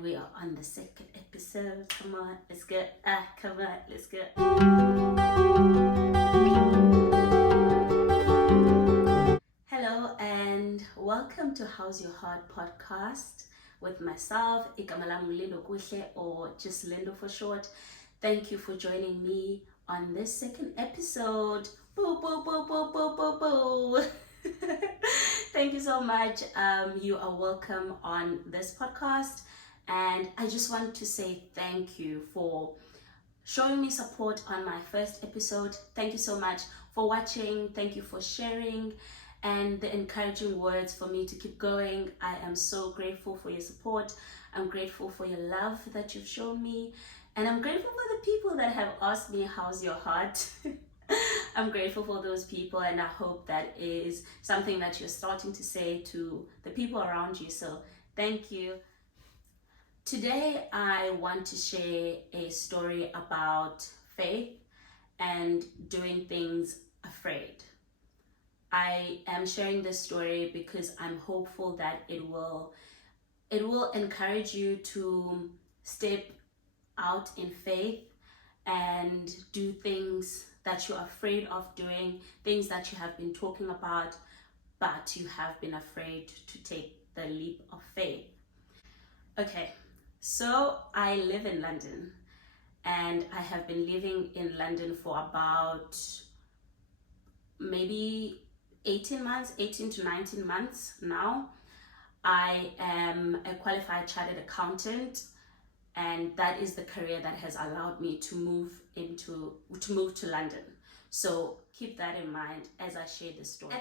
And we are on the second episode. Come on, let's go. Come on, let's go. Hello and welcome to How's Your Heart podcast with myself, Igama Lindo Kuhle, or just Lindo for short. Thank you for joining me on this second episode. Boo, boo, boo, boo, boo, boo, boo. Thank you so much. You are welcome on this podcast. And I just want to say thank you for showing me support on my first episode. Thank you so much for watching. Thank you for sharing and the encouraging words for me to keep going. I am so grateful for your support. I'm grateful for your love that you've shown me. And I'm grateful for the people that have asked me, how's your heart? I'm grateful for those people, and I hope that is something that you're starting to say to the people around you. So thank you. Today, I want to share a story about faith and doing things afraid. I am sharing this story because I'm hopeful that it will encourage you to step out in faith and do things that you're afraid of doing, things that you have been talking about, but you have been afraid to take the leap of faith. Okay, so I live in London, and I have been living in London for about maybe 18 to 19 months now. I am a qualified chartered accountant, and that is the career that has allowed me to move to London. So keep that in mind as I share this story.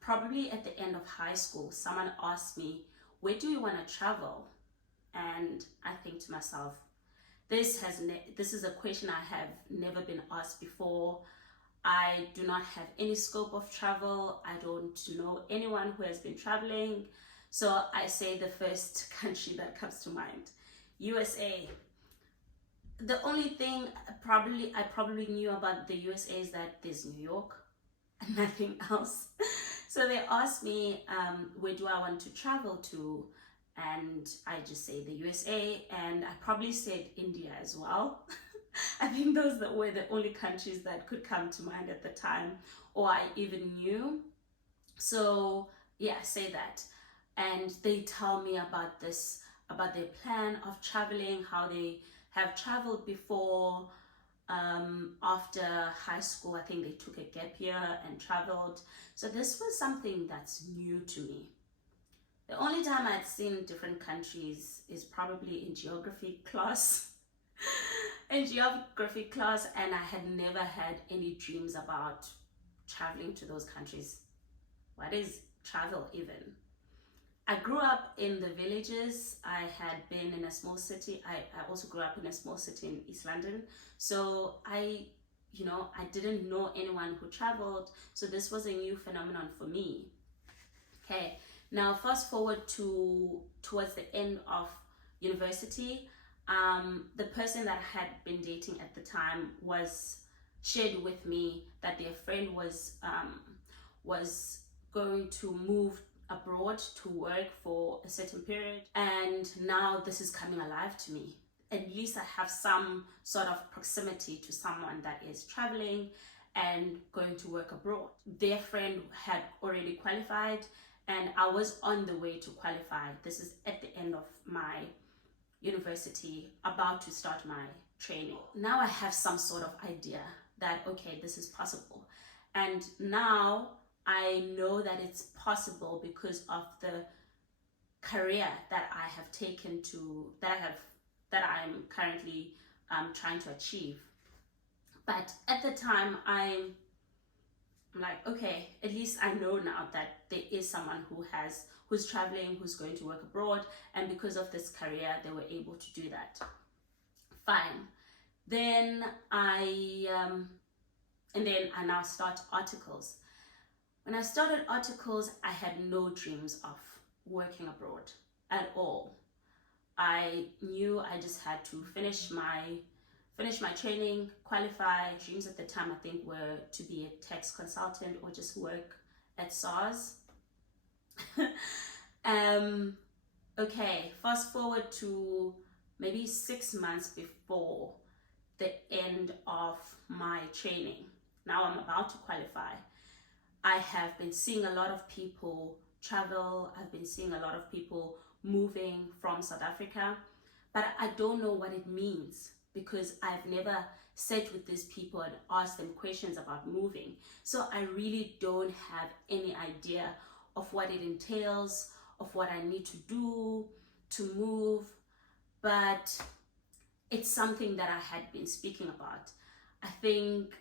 Probably at the end of high school, someone asked me, where do you want to travel? And I think to myself, this is a question I have never been asked before. I do not have any scope of travel. I don't know anyone who has been traveling. So I say the first country that comes to mind, USA. The only thing I probably knew about the USA is that there's New York and nothing else. So they asked me, where do I want to travel to? And I just say the USA, and I probably said India as well. I think those were the only countries that could come to mind at the time, or I even knew. So yeah, I say that. And they tell me about their plan of traveling, how they have traveled before. After high school, I think they took a gap year and traveled. So this was something that's new to me. The only time I'd seen different countries is probably in geography class. And I had never had any dreams about traveling to those countries. What is travel even? I grew up in the villages. I had been in a small city. I also grew up in a small city in East London. So I didn't know anyone who traveled. So this was a new phenomenon for me. Okay, now fast forward towards the end of university. The person that I had been dating at the time shared with me that their friend was going to move abroad to work for a certain period, and now this is coming alive to me. At least I have some sort of proximity to someone that is traveling and going to work abroad. Their friend had already qualified, and I was on the way to qualify. This is at the end of my university, about to start my training. Now I have some sort of idea that, okay, this is possible. And now I know that it's possible because of the career that I have taken that I'm currently trying to achieve. But at the time, I'm like, okay, at least I know now that there is someone who's traveling, who's going to work abroad, and because of this career, they were able to do that. Fine. Then I now start articles. When I started articles, I had no dreams of working abroad at all. I knew I just had to finish my training, qualify. Dreams at the time, I think, were to be a tax consultant or just work at SARS. Okay, fast forward to maybe 6 months before the end of my training. Now I'm about to qualify. I have been seeing a lot of people travel. I've been seeing a lot of people moving from South Africa, but I don't know what it means because I've never sat with these people and asked them questions about moving. So I really don't have any idea of what it entails, of what I need to do to move, but it's something that I had been speaking about. I think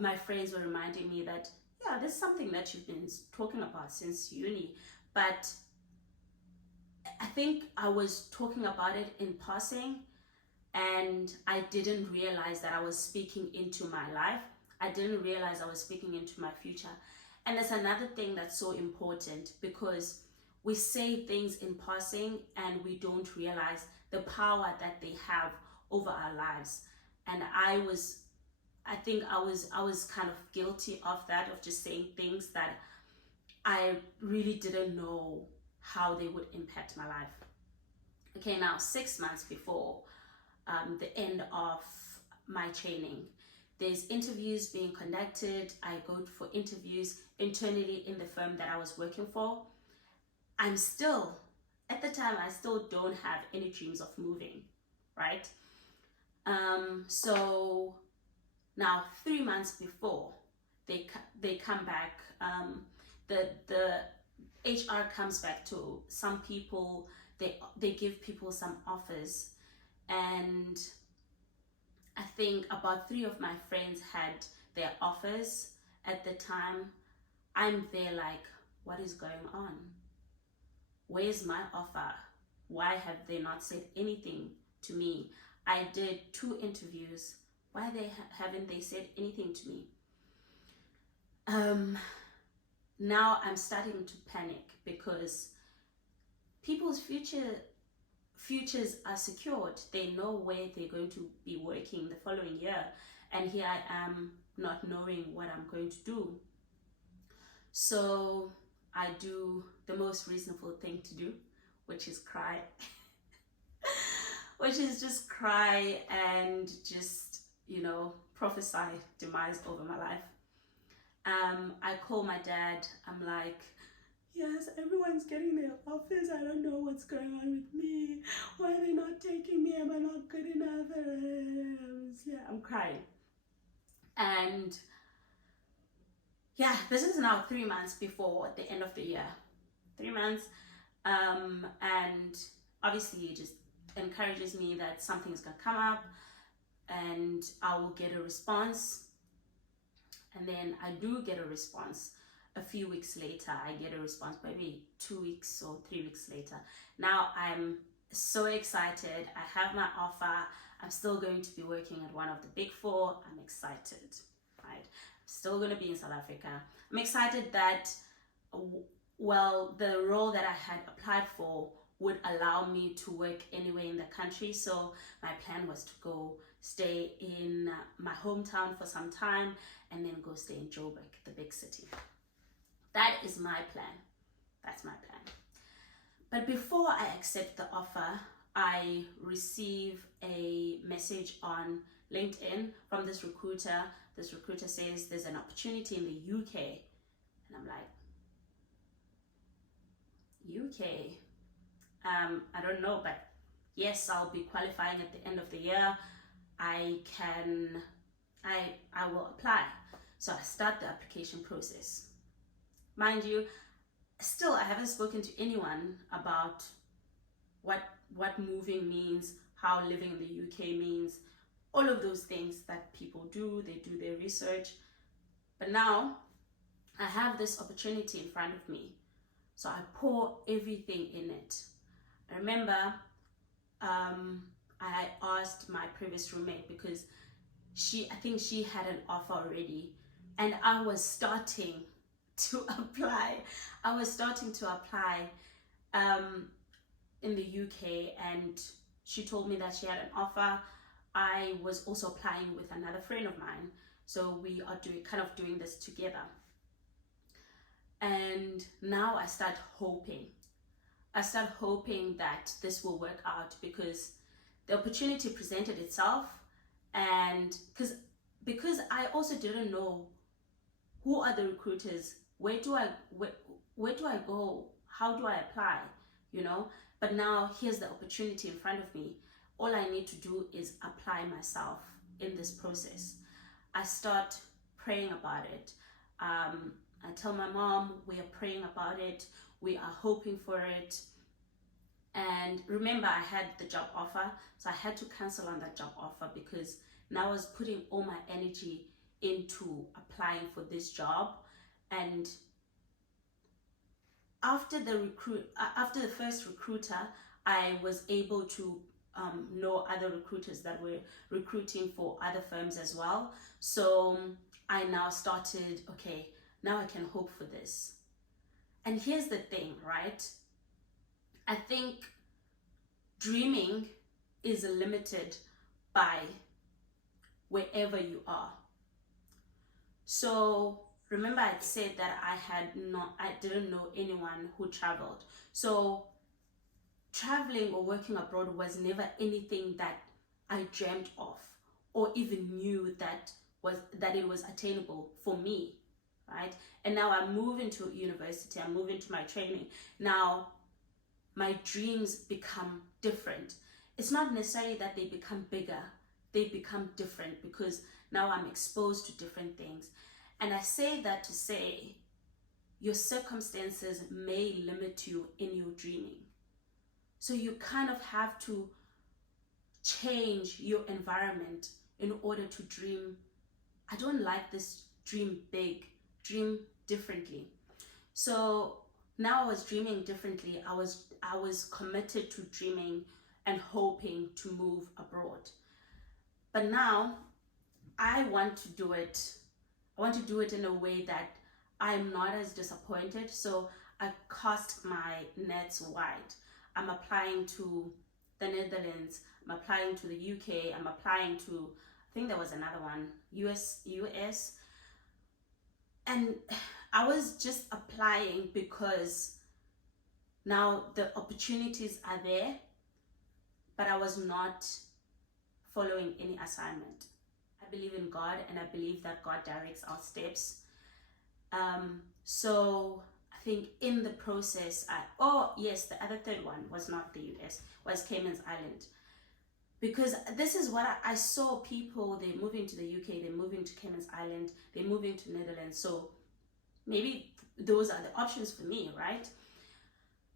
my friends were reminding me that, yeah, this is something that you've been talking about since uni, but I think I was talking about it in passing and I didn't realize that I was speaking into my life. I didn't realize I was speaking into my future. And there's another thing that's so important because we say things in passing and we don't realize the power that they have over our lives. And I think I was kind of guilty of that, of just saying things that I really didn't know how they would impact my life. Okay, now 6 months before the end of my training, there's interviews being conducted. I go for interviews internally in the firm that I was working for. I'm still, at the time, I still don't have any dreams of moving, right? So now 3 months before they come back, the HR comes back to some people. They give people some offers, and I think about 3 of my friends had their offers at the time. I'm there like, what is going on? Where's my offer? Why have they not said anything to me? I did 2 interviews. Why haven't they said anything to me? Now I'm starting to panic because people's futures are secured. They know where they're going to be working the following year, and here I am not knowing what I'm going to do. So I do the most reasonable thing to do, which is cry. Which is just cry and just, prophesy demise over my life. I call my dad. I'm like, yes, everyone's getting their offers. I don't know what's going on with me. Why are they not taking me? Am I not good enough? Yeah, I'm crying. And yeah, this is now 3 months before the end of the year. 3 months. And obviously it just encourages me that something's gonna come up and I will get a response. And then I do get a response. A few weeks later, I get a response, maybe 2 weeks or 3 weeks later. Now I'm so excited. I have my offer. I'm still going to be working at one of the big 4. I'm excited, right? I'm still going to be in South Africa. I'm excited that, the role that I had applied for would allow me to work anywhere in the country. So my plan was to go stay in my hometown for some time and then go stay in Joburg, the big city. That is my plan. That's my plan. But before I accept the offer, I receive a message on LinkedIn from this recruiter. This recruiter says there's an opportunity in the UK. And I'm like, UK? I don't know, but yes, I'll be qualifying at the end of the year. I will apply. So I start the application process. Mind you, still I haven't spoken to anyone about what moving means, how living in the UK means, all of those things that people do. They do their research. But now I have this opportunity in front of me. So I pour everything in it. I remember I asked my previous roommate because I think she had an offer already, and I was starting to apply. In the UK, and she told me that she had an offer. I was also applying with another friend of mine, so we are doing this together. And now I start hoping. I start hoping that this will work out, because the opportunity presented itself, and because I also didn't know who are the recruiters, where do I go, how do I apply, but now here's the opportunity in front of me. All I need to do is apply myself in this process. I start praying about it. I tell my mom, we are praying about it, we are hoping for it. And remember, I had the job offer, so I had to cancel on that job offer, because now I was putting all my energy into applying for this job. And after the first recruiter, I was able to know other recruiters that were recruiting for other firms as well. So I now started, okay, now I can hope for this. And here's the thing, right? I think dreaming is limited by wherever you are. So remember, I said that I didn't know anyone who traveled. So traveling or working abroad was never anything that I dreamt of or even knew that it was attainable for me, right? And now I'm moving to university, I'm moving to my training. Now my dreams become different. It's not necessarily that they become bigger, they become different, because now I'm exposed to different things. And I say that to say, your circumstances may limit you in your dreaming. So you kind of have to change your environment in order to dream. I don't like this dream big, dream differently. So now I was dreaming differently. I was committed to dreaming and hoping to move abroad. But now I want to do it. I want to do it in a way that I'm not as disappointed. So I cast my nets wide. I'm applying to the Netherlands, I'm applying to the UK, I'm applying to, I think there was another one, US. And I was just applying because now the opportunities are there, but I was not following any assignment. I believe in God, and I believe that God directs our steps. So I think in the process, the other third one was not the US, was Cayman's Island. Because this is what I saw people, they're moving to the UK, they're moving to Cayman's Island, they're moving to Netherlands. So maybe those are the options for me, right?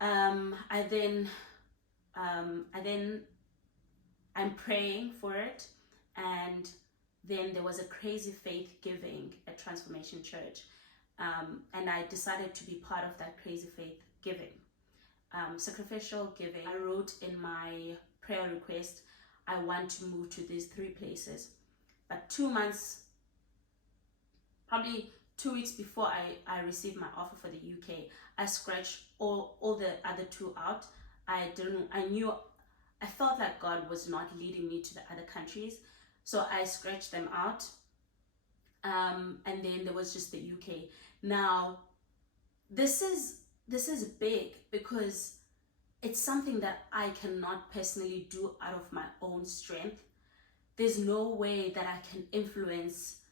I'm praying for it, and then there was a crazy faith giving at Transformation Church, and I decided to be part of that crazy faith giving, sacrificial giving. I wrote in my prayer request, I want to move to these 3 places. But 2 months, probably 2 weeks before I received my offer for the UK, I scratched all the other 2 out. I felt like God was not leading me to the other countries, so I scratched them out. And then there was just the UK. Now, this is big, because it's something that I cannot personally do out of my own strength. There's no way that I can influence,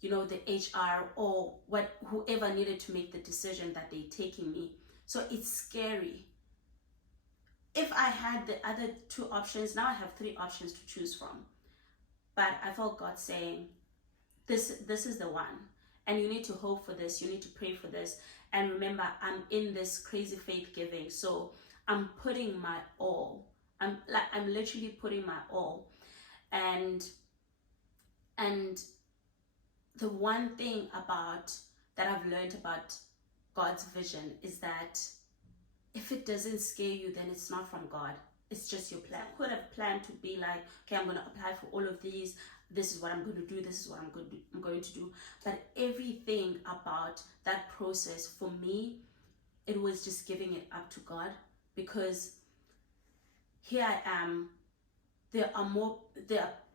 the HR or whoever needed to make the decision that they're taking me. So it's scary. If I had the other 2 options, now I have 3 options to choose from. But I felt God saying, this is the one. And you need to hope for this. You need to pray for this. And remember, I'm in this crazy faith giving. So I'm putting my all. I'm literally putting my all. And the one thing that I've learned about God's vision is that if it doesn't scare you, then it's not from God. It's just your plan. I could have planned to be like, okay, I'm going to apply for all of these. This is what I'm going to do. This is what I'm going to do. But everything about that process, for me, it was just giving it up to God, because here I am. There are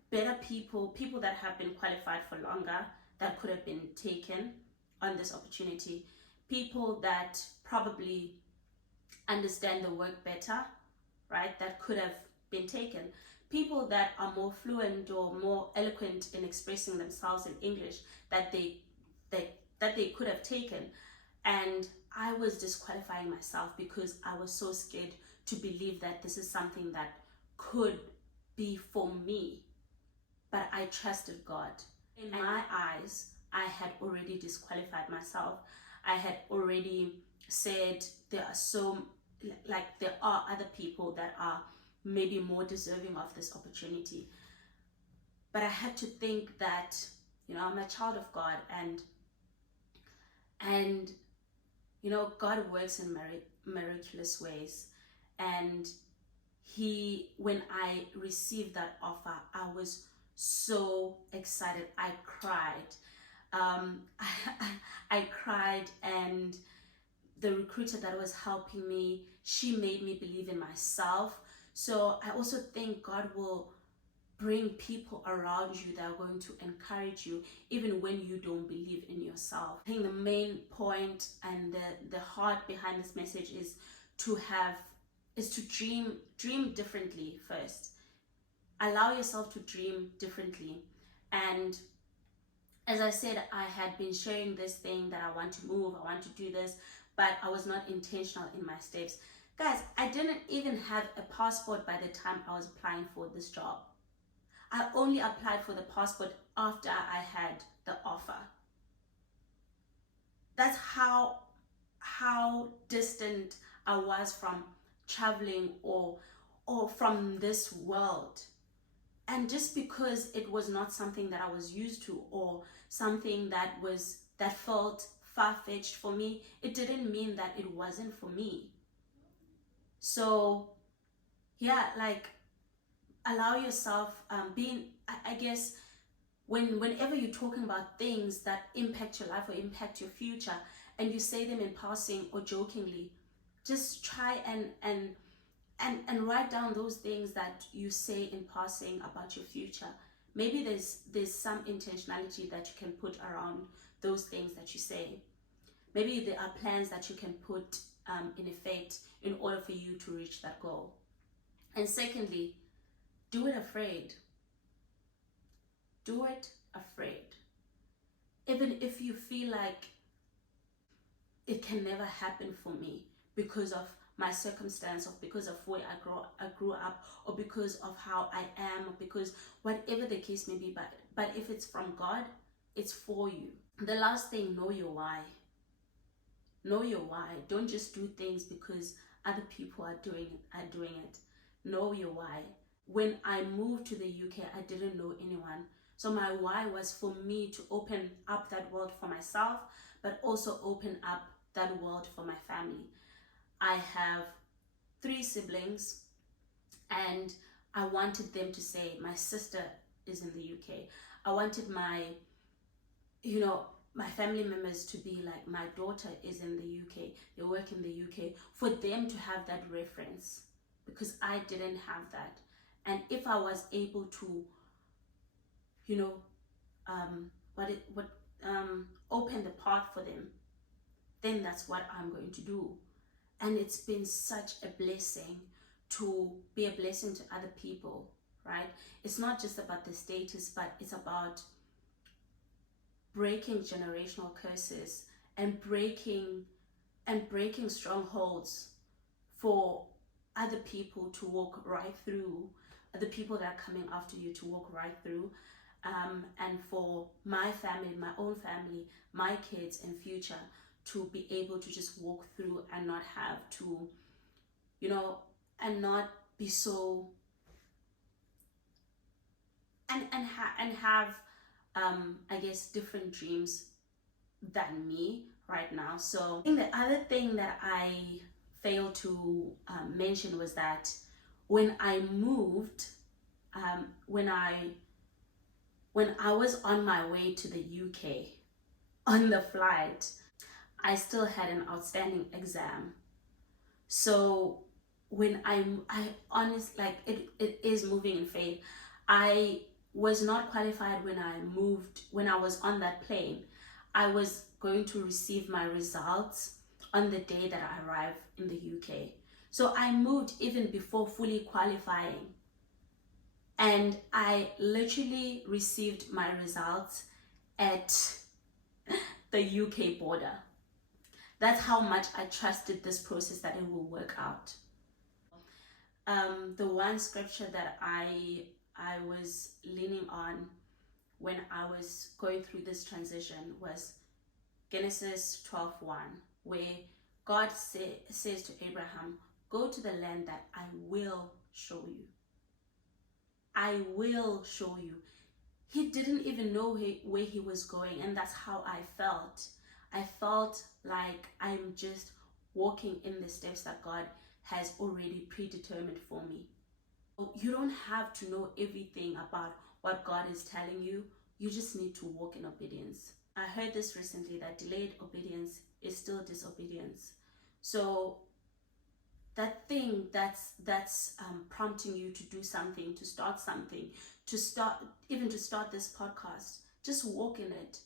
better people that have been qualified for longer, that could have been taken on this opportunity. People that probably understand the work better, right, that could have been taken. People that are more fluent or more eloquent in expressing themselves in English that they could have taken. And I was disqualifying myself because I was so scared to believe that this is something that could be for me. But I trusted God. In my eyes, I had already disqualified myself. I had already said there are other people that are maybe more deserving of this opportunity. But I had to think that, I'm a child of God, and God works in miraculous ways. And when I received that offer, I was so excited. I cried. I cried, and the recruiter that was helping me, she made me believe in myself. So I also think God will bring people around you that are going to encourage you even when you don't believe in yourself. I think the main point and the heart behind this message is to dream differently first. Allow yourself to dream differently. And as I said, I had been sharing this thing that I want to move, I want to do this, but I was not intentional in my steps. Guys, I didn't even have a passport by the time I was applying for this job. I only applied for the passport after I had the offer. That's how distant I was from traveling or from this world. And just because it was not something that I was used to or something that felt far-fetched for me, it didn't mean that it wasn't for me. So yeah, allow yourself I guess whenever you're talking about things that impact your life or impact your future, and you say them in passing or jokingly, just try and write down those things that you say in passing about your future. Maybe there's some intentionality that you can put around those things that you say. Maybe there are plans that you can put in effect in order for you to reach that goal. And secondly, do it afraid. Do it afraid. Even if you feel like it can never happen for me because of my circumstance, or because of where I grew up, or because of how I am, or because whatever the case may be, but if it's from God, it's for you. The last thing, know your why. Know your why. Don't just do things because other people are doing it. Know your why. When I moved to the UK, I didn't know anyone. So my why was for me to open up that world for myself, but also open up that world for my family. I have 3 siblings, and I wanted them to say, my sister is in the UK. I wanted my family members to be like, my daughter is in the UK, they work in the UK, for them to have that reference, because I didn't have that. And if I was able to, open the path for them, then that's what I'm going to do. And it's been such a blessing to be a blessing to other people, right? It's not just about the status, but it's about breaking generational curses and breaking strongholds for other people to walk right through, the people that are coming after you to walk right through, and for my family, my own family, my kids in future to be able to just walk through and not have to, and not be so, and have I guess different dreams than me right now. So I think the other thing that I failed to mention was that when I moved, when I was on my way to the UK on the flight, I still had an outstanding exam. So when I honestly, it is moving in faith. I was not qualified when I was on that plane. I was going to receive my results on the day that I arrived in the UK. So I moved even before fully qualifying. And I literally received my results at the UK border. That's how much I trusted this process that it will work out. The one scripture that I was leaning on when I was going through this transition was Genesis 12:1, where God says to Abraham, "Go to the land that I will show you. I will show you." He didn't even know where he was going, and that's how I felt. I felt like I'm just walking in the steps that God has already predetermined for me. You don't have to know everything about what God is telling you. You just need to walk in obedience. I heard this recently, that delayed obedience is still disobedience. So that thing that's prompting you to do something, to start something, to start this podcast, just walk in it.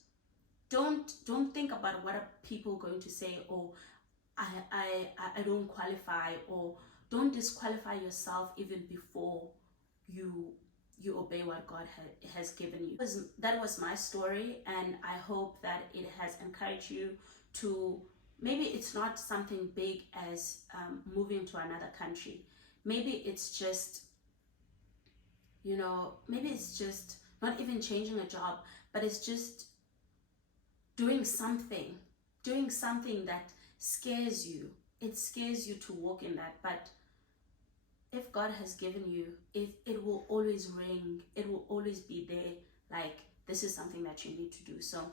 Don't think about what are people going to say, or I don't qualify, or don't disqualify yourself even before you obey what God has given you. That was my story, and I hope that it has encouraged you to, maybe it's not something big as moving to another country. Maybe it's just, maybe it's just not even changing a job, but it's just doing something that scares you. It scares you to walk in that, but if God has given you, it will always ring. It will always be there. Like, this is something that you need to do. So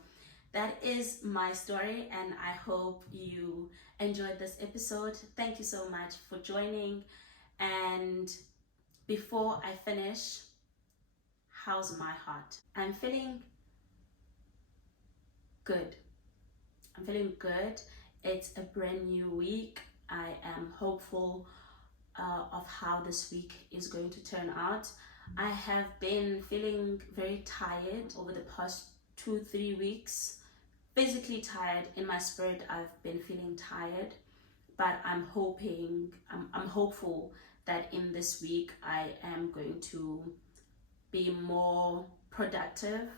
that is my story, and I hope you enjoyed this episode. Thank you so much for joining. And before I finish, how's my heart? I'm feeling good. I'm feeling good. It's a brand new week. I am hopeful of how this week is going to turn out. I have been feeling very tired over the past 2-3 weeks. Physically tired. In my spirit, I've been feeling tired, but I'm hopeful that in this week I am going to be more productive.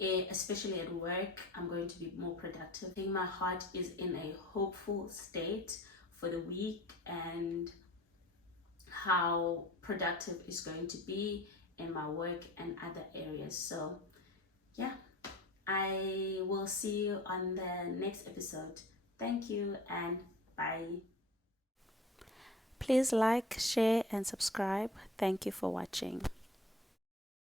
Especially at work, I'm going to be more productive. I think my heart is in a hopeful state for the week and how productive is going to be in my work and other areas. So yeah, I will see you on the next episode. Thank you and bye. Please like, share, and subscribe. Thank you for watching.